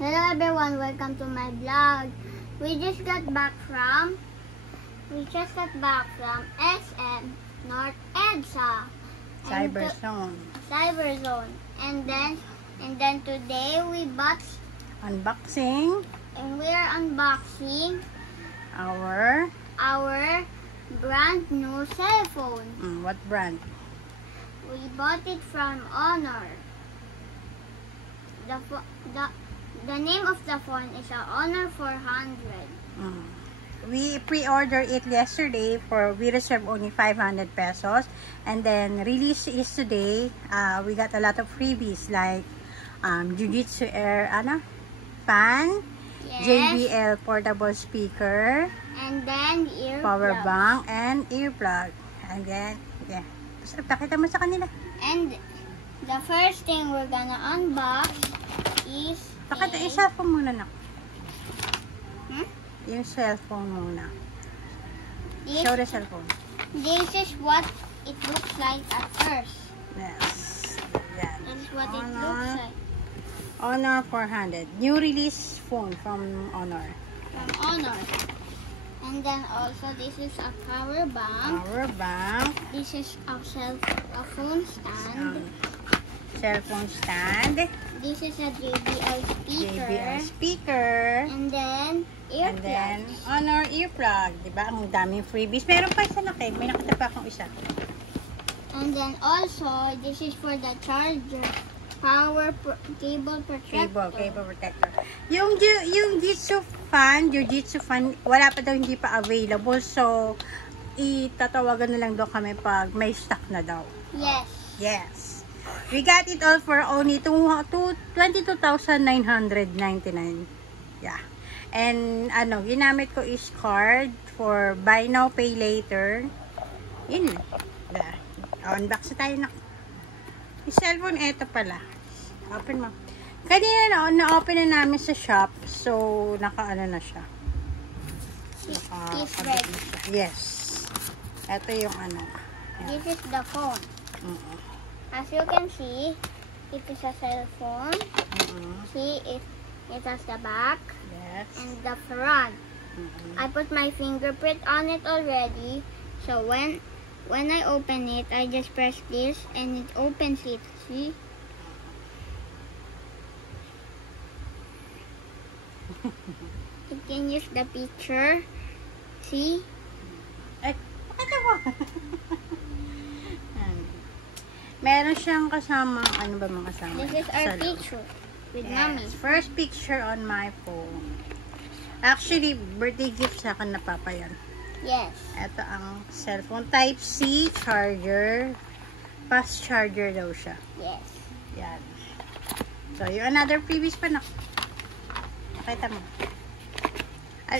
Hello everyone, welcome to my vlog. We just got back from SM North EDSA Cyberzone. And then today we are unboxing our brand new cell phone. What brand? We bought it from Honor. The name of the phone is Honor 400. We pre-ordered it yesterday we reserved only 500 pesos, and then release is today. We got a lot of freebies like Jujitsu Air fan, Yes. JBL portable speaker, And then earplug. power bank, and earplug. And then, yeah. Basta pakita mo sa kanila. And the first thing we're gonna unbox is Pakita, cellphone muna na. Hmm? Yung cellphone muna. This, Show the cellphone. this is what it looks like at first. Yes. Yan. This is what it looks like Honor 400. New release phone from Honor. from Honor. And then also this is a power bank. Power bank. This is a phone stand. Cellphone stand. This is a JBL speaker. JBL speaker. And then And then, earplugs. Honor earplug. Diba? Ang daming freebies. Meron pa isa na cake. May nakita pa akong isa. And then also, this is for the charger, cable protector. Cable protector. Yung Jujitsu fan, wala pa daw, hindi pa available. So, itatawagan na lang daw kami pag may stock na daw. Yes. Yes. We got it all for only 22,999. Yeah. And ginamit ko is card for buy now, pay later. Yun. Yeah. Unbox tayo na. Yung cellphone, eto pala. Open mo. Kanina na-open na namin sa shop. So, naka-ano na siya. It's ready. Yes. Eto yung Yeah. This is the phone. As you can see, it is a cell phone. See, it has the back Yes. and the front. I put my fingerprint on it already. So when I open it, I just press this and it opens it. See? You can use the picture. See? Ay, pakita mo. Meron siyang kasamang, ano ba mga kasama? This is our Sa loob. picture with Yes. mommy. First picture on my phone. Actually, birthday gift sa akin na papa yan. Yes. Ito ang cellphone. Type-C charger. Fast charger daw siya. Yes. Yan. So, yung another previous pa na. Pakita mo.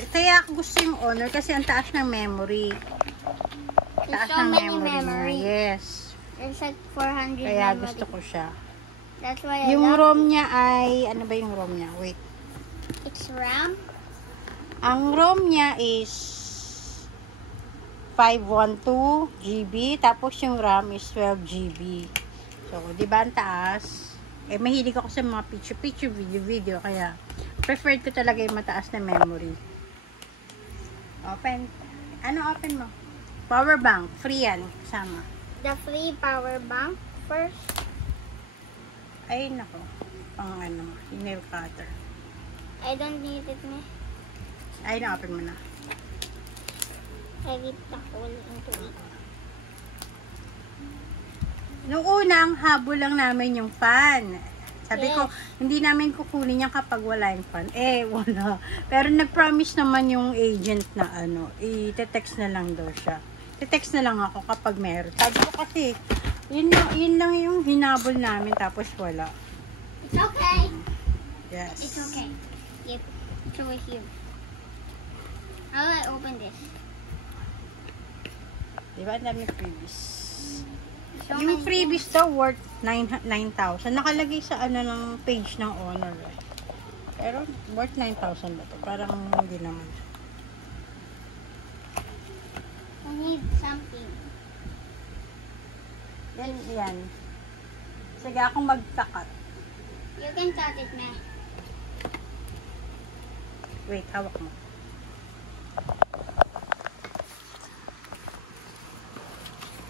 Kaya ako gusto yung Honor kasi ang taas ng memory. There's Taas so ng many niya. memory. Yes. There's like 400 Kaya memory. gusto ko siya. That's why I Yung love ROM it. niya ay, ano ba yung ROM niya? Wait. It's RAM. Ang ROM niya is 512 GB. Tapos yung RAM is 12 GB. So, di ba ang taas? Eh, mahilig ako sa mga picture, video. Kaya, preferred ko talaga yung mataas na memory. Open. Ano open mo? Power bank. Free yan. Kasama. The free power bank first. Ay, nako. Pang nail cutter. I don't need it na. Ay, na-open mo na. I ripped the hole into it. Noong una, ang habol lang namin yung fan. Sabi ko, Yes. hindi namin kukunin yan kapag wala yung fan. Eh, wala. Pero nag-promise naman yung agent na i-text na lang daw siya. I-text na lang ako kapag meron. Sabi ko kasi, yun lang yung hinabol namin tapos wala. It's okay. Yes. It's okay. Yep. It's over here. How do I open this? Diba? Ang dami freebies. So Yung many freebies daw worth 9,000. Nakalagay sa ng page ng Honor. Pero worth 9,000 ba to? Parang hindi naman. I need something. Yan. Sige, akong magtakat. You can cut it, ma. Wait, hawak mo.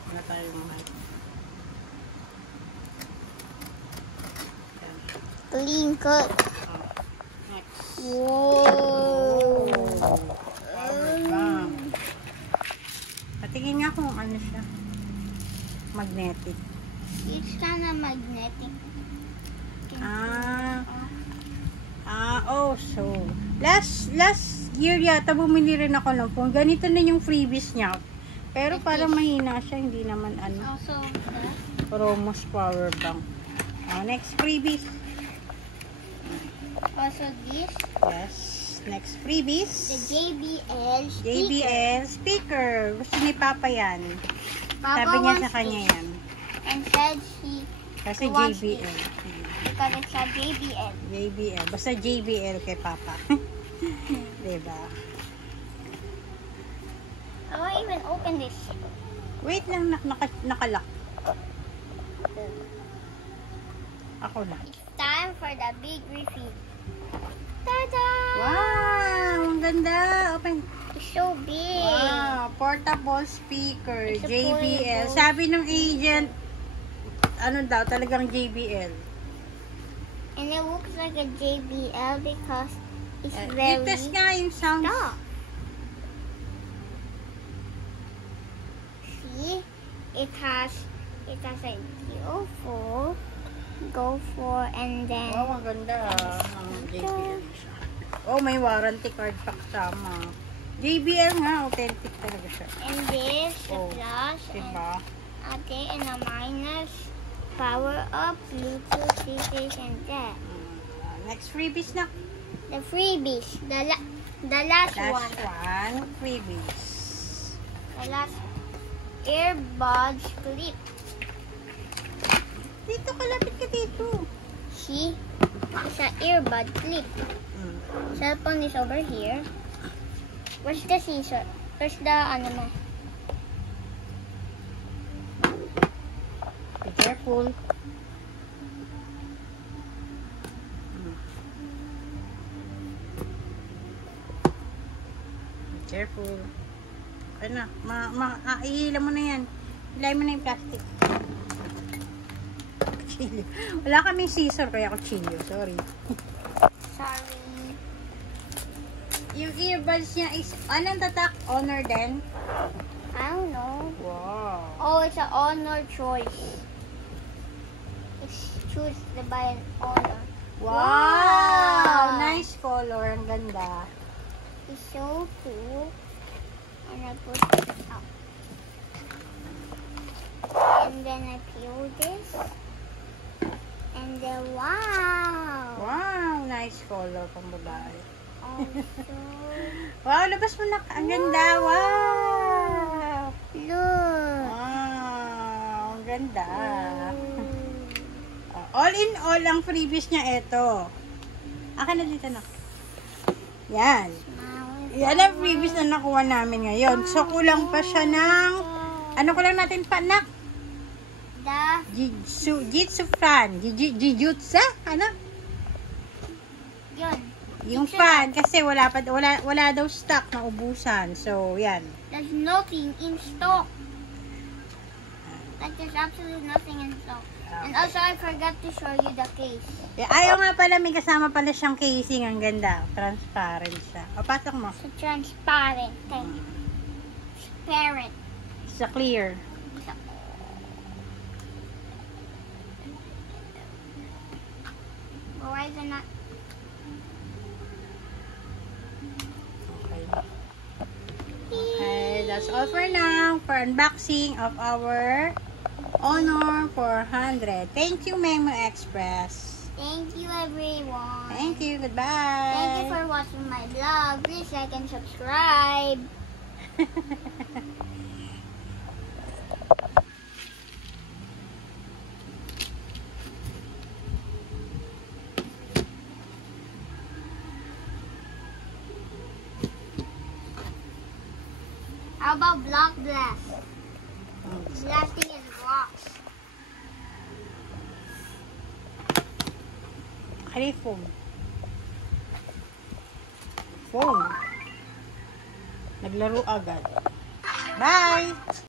Wala tayong mic. Clean cut. Next. Whoa. Power bank. Patingin nga kung ano siya. Magnetic. It's kind of magnetic. So last year yata bumili rin ako ng phone. Ganito na yung freebies niya. Pero parang mahina siya, hindi naman ano. Also, Romos power bank. Next freebies. also this, Yes. Next freebies. the JBL speaker. JBL speaker. Gusto ni Papa yan. Papa Sabi niya wants sa kanya this. yan. And said Kasi he wants JBL. because it's a JBL. JBL. Basta JBL kay Papa. Diba? I won't even open this. Wait lang, nakalock. Ako lang. It's time for the big reveal. Ta-da! Wow! Ang ganda! Open. It's so big. Wow! Portable speaker. It's a JBL. foldable Sabi ng agent, ano daw, talagang JBL. And it looks like a JBL because it's Yung very test nga yung sound. soft. See? It has a go for, and then Wow, ang ganda. Ang JBL siya. Oh, may warranty card pa kasama. JBL nga, authentic talaga siya. and this, the Oh, plus, diba? and a minus, power up, Bluetooth, this, and that. Next freebies na. The freebies, the last one, freebies. the last earbuds clip. Dito, kalapit ka dito. See? It's an earbud clip. Cellphone is over here. Where's the scissor? Where's the ano na? Be careful. Be careful. Okay na. Ihila mo na yan. Hilay mo na yung plastic. Kutsilyo. Wala kaming scissor kaya kutsilyo. Sorry. Sorry. Yung earbuds niya is, anong tatak? Honor din? I don't know. Wow. Oh, it's an honor choice. It's choose to buy an honor. Wow! Nice color. Ang ganda. It's so cool. And I put it up. And then I peel this. And then wow! Wow! Nice color pang babae. Also, Wow! Labas mo na. Ang ganda. Wow! look. Wow! Ang ganda. All in all, ang freebies niya ito. Akin na dito na. Yan. Yan ang freebies na nakuha namin ngayon. So, kulang pa siya ng, ano kulang natin pa, nak? Jitsu fan. Jijutsa? Ano? Yun. Yung fan, kasi wala daw stock na ubusan. So, yan. There's nothing in stock. Like there's absolutely nothing in stock. And also, I forgot to show you the case. Ayaw nga pala, may kasama pala siyang casing. Ang ganda. Transparent siya. O, pasok mo. So transparent. Thank you. Transparent. Sa clear. Why is it not? Okay, that's all for now for unboxing of our Honor 400. Thank you, Memo Express. Thank you, everyone. Thank you. Goodbye. Thank you for watching my vlog. Please like and subscribe. How about Block Blast? Blasting is rocks. Kalifong. phone. Naglaro agad. Bye!